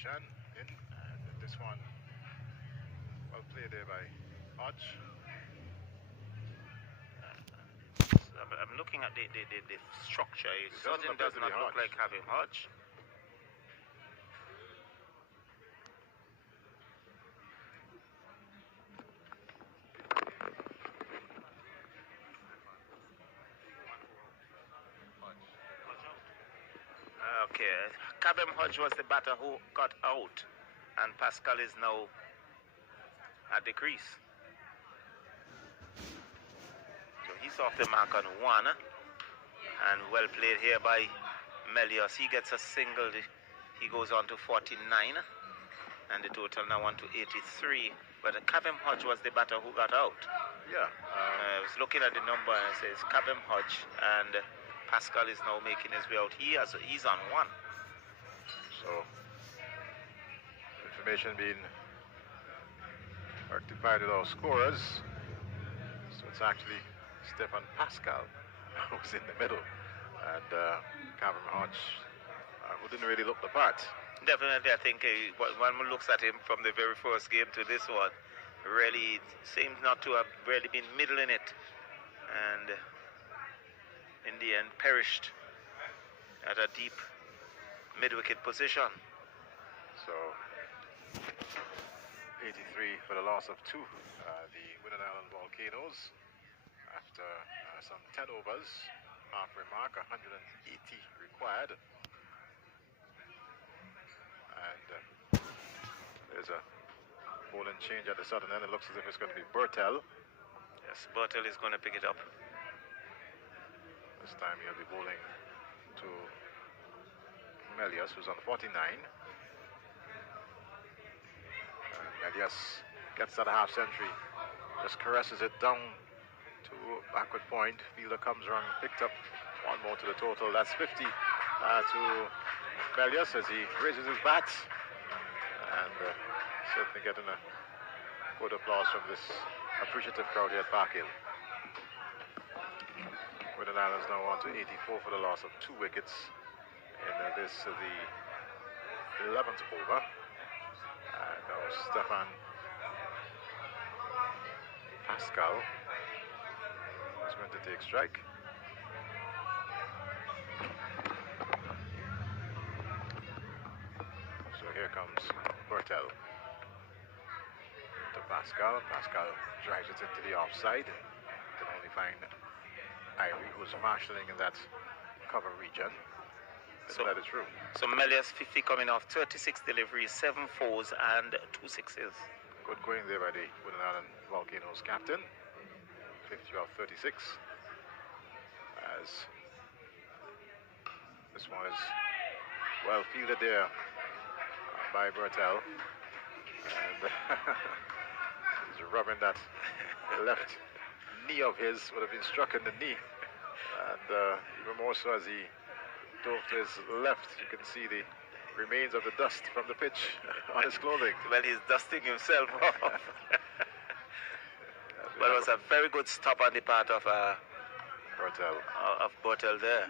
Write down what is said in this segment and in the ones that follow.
Shan in, and this one well played there by Hodge. I'm looking at the structure. It certainly does not look like having Hodge. Okay, Kabem Hodge was the batter who got out, and Pascal is now at the crease. So he's off the mark on one, and well played here by Melios. He gets a single, he goes on to 49, and the total now on to 83. But Kabem Hodge was the batter who got out. Yeah. I was looking at the number and it says Kabem Hodge, and Pascal is now making his way out. He's on one. So information being rectified with our scorers. So it's actually Stefan Pascal who's in the middle, and Kabem Hodge who didn't really look the part. Definitely, I think when one looks at him from the very first game to this one, really seems not to have really been middling it, and in the end perished at a deep mid-wicket position. So 83 for the loss of 2, the Windward Island Volcanoes, after some 10 overs, halfway mark, 180 required. And there's a bowling change at the southern end. It looks as if it's going to be Bertel. Yes, Bertel is going to pick it up. This time he'll be bowling to Melios, who's on 49. Melios gets that half century, just caresses it down to backward point. Fielder comes around, picked up one more to the total. That's 50 to Melios as he raises his bat, and certainly getting a good applause from this appreciative crowd here at Park Hill. Windward Islands now on to 84 for the loss of 2 wickets in this the 11th over. And now Stefan Pascal is going to take strike. So here comes Bertel to Pascal. Pascal drives it into the offside. Can only find Irie, who's marshalling in that cover region. So that is true. So Melios 50 coming off, 36 deliveries, 7 fours and 2 sixes. Good going there by the Windward Island Volcanoes captain. 50 off 36. As this one is well fielded there by Bertel. And he's rubbing that left knee of his, would have been struck in the knee. And even more so as he dove to his left, you can see the remains of the dust from the pitch on his clothing. Well, he's dusting himself off. Well, it was a very good stop on the part of Bertel there.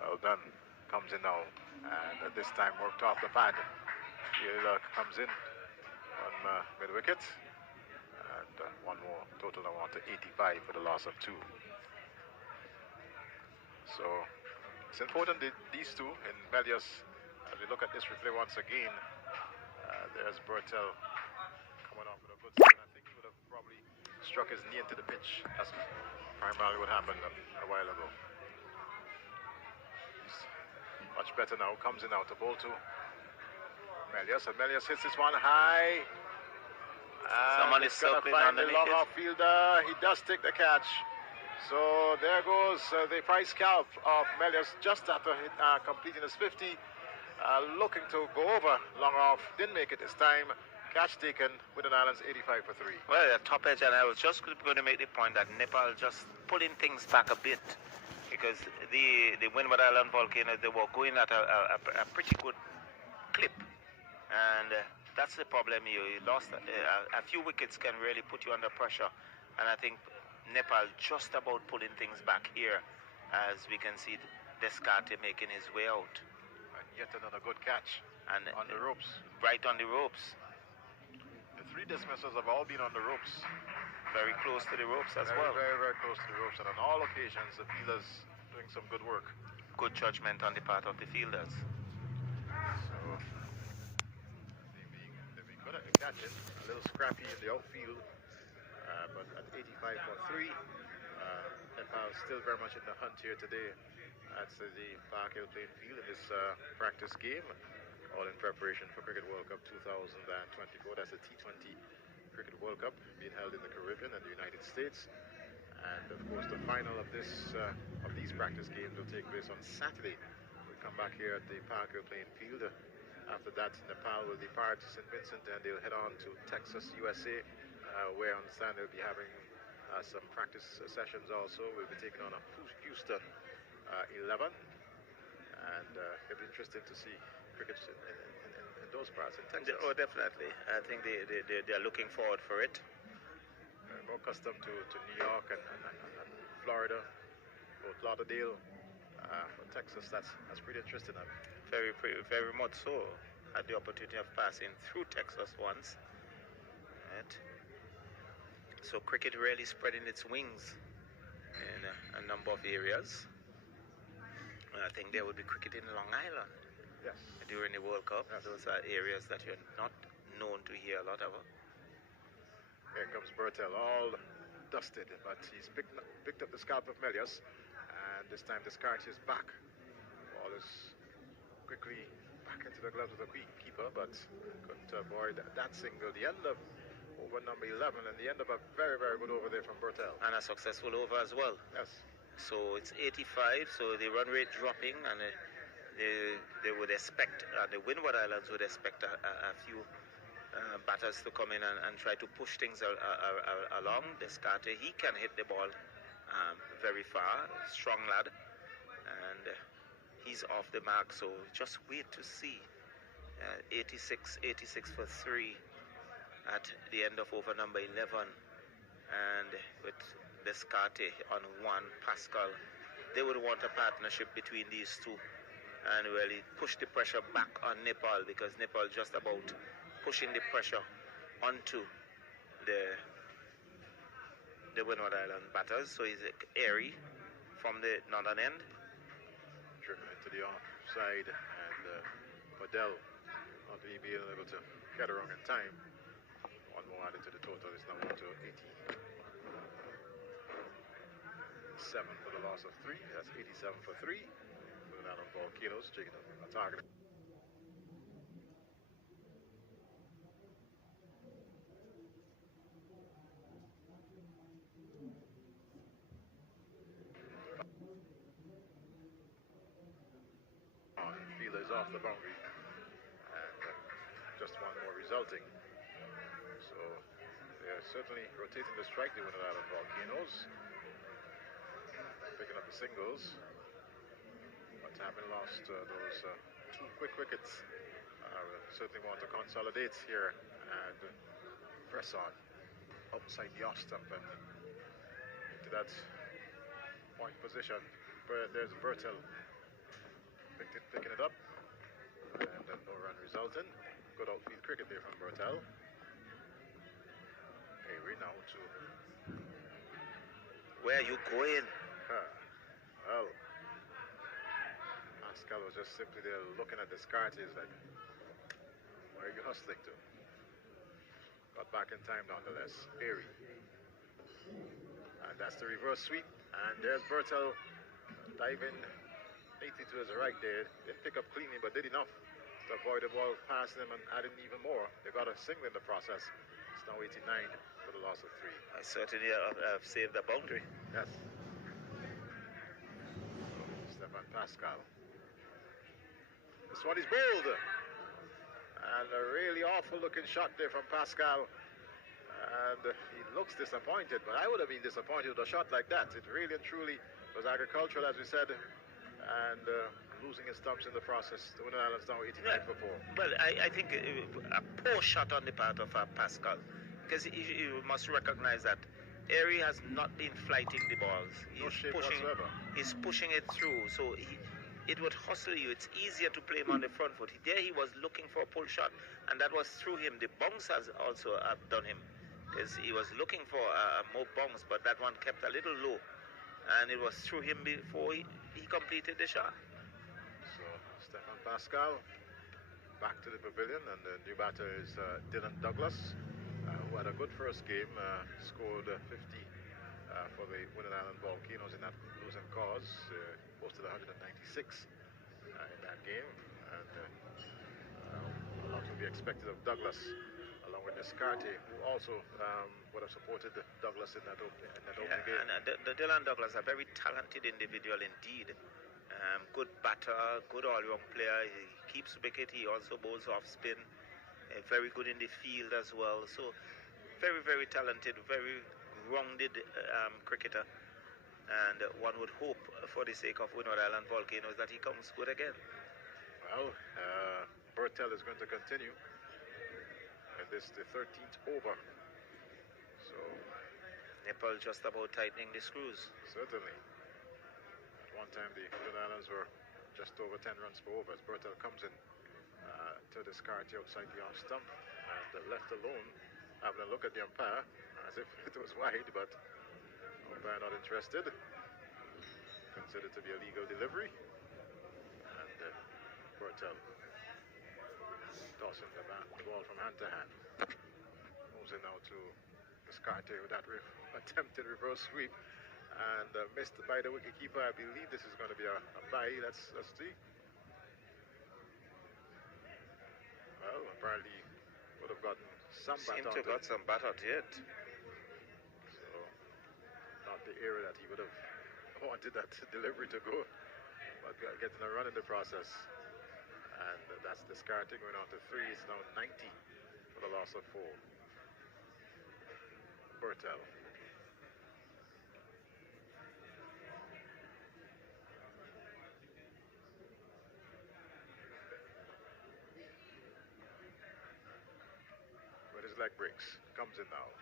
Well done. Comes in now, and at this time worked off the pad. Fielder comes in on mid-wicket, and one more. Total now on to 85 for the loss of 2. So it's important that these two in Melios, as we look at this replay once again, there's Bertel coming off with a good spin. I think he would have probably struck his knee into the pitch. That's primarily what happened a while ago. He's much better now, comes in now to bowl to Melios, and Melios hits this one high. Someone is circling find the underneath long it. off fielder. He does take the catch. So there goes the prize scalp of Melios just after completing his 50. Looking to go over long off. Didn't make it this time. Catch taken. Windward Islands 85 for 3. Well, the top edge, and I was just going to make the point that Nepal just pulling things back a bit, because the Windward Island Volcano, they were going at a pretty good clip, and that's the problem here. You lost a few wickets can really put you under pressure, and I think Nepal just about pulling things back here, as we can see Descartes making his way out. yet another good catch And on the ropes. right on the ropes. The 3 dismissals have all been on the ropes. Very close to the ropes as Very, well. very, very close to the ropes. And on all occasions, the fielders doing some good work. Good judgment on the part of the fielders. So, they've been good at catching. A little scrappy in the outfield. But at 85 for 3, Nepal still very much in the hunt here today at the Park Hill playing field in this practice game, all in preparation for Cricket World Cup 2024. That's the T20 Cricket World Cup being held in the Caribbean and the United States. And of course, the final of these practice games will take place on Saturday. We come back here at the Park Hill playing field. After that, Nepal will depart St. Vincent and they'll head on to Texas, USA, where I understand they'll be having some practice sessions also. We'll be taking on a Houston 11, and it'll be interesting to see cricket in those parts in Texas. Oh, definitely. I think they're looking forward for it. More accustomed to New York and Florida, both Lauderdale, but Texas, that's pretty interesting. Very much so. Had the opportunity of passing through Texas once. Right. So cricket really spreading its wings in a number of areas. I think there will be cricket in Long Island. Yes. During the World Cup. Yes. Those are areas that you're not known to hear a lot of. Here comes Bertel, all dusted, but he's picked up the scalp of Melius, and this time Descartes is back. Ball is quickly back into the gloves of the keeper, but couldn't avoid that single. The end of over number 11, and the end of a very, very good over there from Bertel. And a successful over as well. Yes. So it's 85, so the run rate dropping, and they would expect, the Windward Islands would expect a few batters to come in and try to push things along. Descartes, he can hit the ball very far, strong lad, and he's off the mark, so just wait to see. 86 for 3 at the end of over number 11, and with Descartes on 1, Pascal, they would want a partnership between these two and really push the pressure back on Nepal, because Nepal just about pushing the pressure onto the Windward Island batters. So he's airy from the northern end. Driven into the offside, and Waddell not really being able to get around in time. One more added to the total. It's now up to 87 for the loss of 3. That's 87 for 3. Moving out on Volcanoes, taking a target. Fielder is off the boundary, and just one more resulting. So they're certainly rotating the strike. They went out of Volcanoes, picking up the singles, but having lost those 2 quick wickets, certainly want to consolidate here and press on outside the off stump and into that point position. But there's Bertel picking it up, and no run resulting. Good outfield cricket there from Bertel. Avery now to. Where are you going? Well, Pascal was just simply there looking at Descartes like, where are you hustling to? Got back in time nonetheless. Airy. And that's the reverse sweep. And there's Bertel diving neatly to his right there. Didn't pick up cleanly, but did enough to avoid the ball passing him and adding even more. They got a single in the process. It's now 89 for the loss of 3. I certainly have saved the boundary. Yes. Stefan Pascal. This one is bowled. And a really awful looking shot there from Pascal. And he looks disappointed, but I would have been disappointed with a shot like that. It really and truly was agricultural, as we said, and losing his stumps in the process. The Windward Islands now 89 for 4. Well, I think a poor shot on the part of Pascal, because you must recognize that Airy has not been flighting the balls. No shape whatsoever. He's pushing it through, so it would hustle you. It's easier to play him on the front foot. There he was looking for a pull shot, and that was through him. The bounce has also done him, because he was looking for more bounce, but that one kept a little low, and it was through him before he completed the shot. So Stefan Pascal back to the pavilion, and the new batter is Dylan Douglas, who had a good first game, scored 50 for the Winning Island Volcanoes in that losing cause, posted 196 in that game, and a lot will be expected of Douglas, along with Descarte, who also would have supported Douglas in that opening game. And the Dylan Douglas, a very talented individual indeed. Good batter, good all-round player. He keeps wicket. He also bowls off spin. Very good in the field as well. So very, very talented, very rounded cricketer. And one would hope, for the sake of Windward Island Volcanoes, that he comes good again. Well, Bertel is going to continue. And this is the 13th over. So Nepal just about tightening the screws. Certainly. At one time, the Windward Islands were just over 10 runs per over as Bertel comes in to discard outside the off stump, and left alone, having a look at the umpire as if it was wide, but umpire not interested. Considered to be a legal delivery, and Bertel tossing the ball from hand to hand. Moves in now to Descarte with that attempted reverse sweep, and missed by the wicketkeeper. I believe this is going to be a bye. Let's see. Well, apparently would have gotten some bat Seemed to have got some bat out yet. So not the area that he would have wanted that delivery to go, but getting a run in the process. And that's Descarte going on to 3. It's now 90 for the loss of 4. Bertel. With his leg breaks. Comes in now.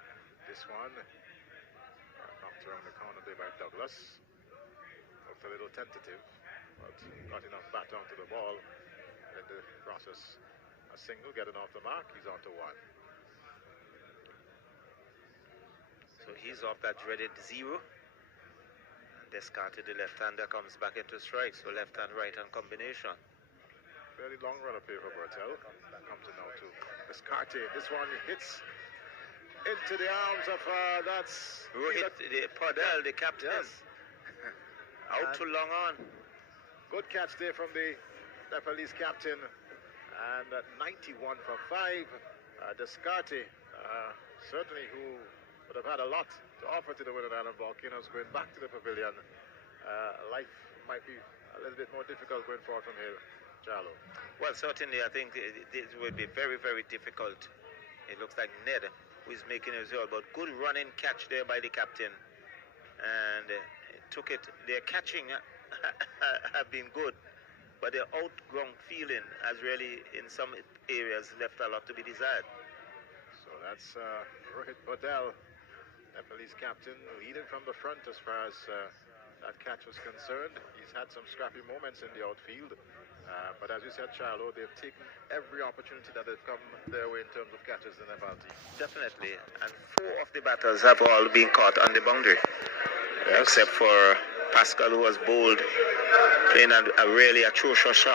And this one knocked around the corner there by Douglas. Looked a little tentative, but not enough bat onto the ball. In the process, a single getting off the mark. He's on to 1. So he's off that dreaded 0. And Descarte, the left-hander, comes back into strike. So left-hand, right-hand combination. Fairly long run up here for Bertel. Comes in now to Descarte. This one hits into the arms of that's Rohit Padel, the captain. Yes. Out too long on. Good catch there from the Nepalese captain. And 91 for 5. Descarte, certainly who would have had a lot to offer to the Windward Island Volcanoes going back to the pavilion. Life might be a little bit more difficult going forward from here, Charlo. Well, certainly, I think it will be very, very difficult. It looks like Ned who is making a result, but good running catch there by the captain. And took it. Their catching have been good, but their outgrown feeling has really, in some areas, left a lot to be desired. So that's Rohit Padel, Nepalese captain, leading from the front as far as that catch was concerned. He's had some scrappy moments in the outfield, but as you said, Charlo, they've taken every opportunity that they've come their way in terms of catches in the Nepal team. Definitely, and 4 of the batters have all been caught on the boundary, except for Pascal, who was bowled, playing a really atrocious shot.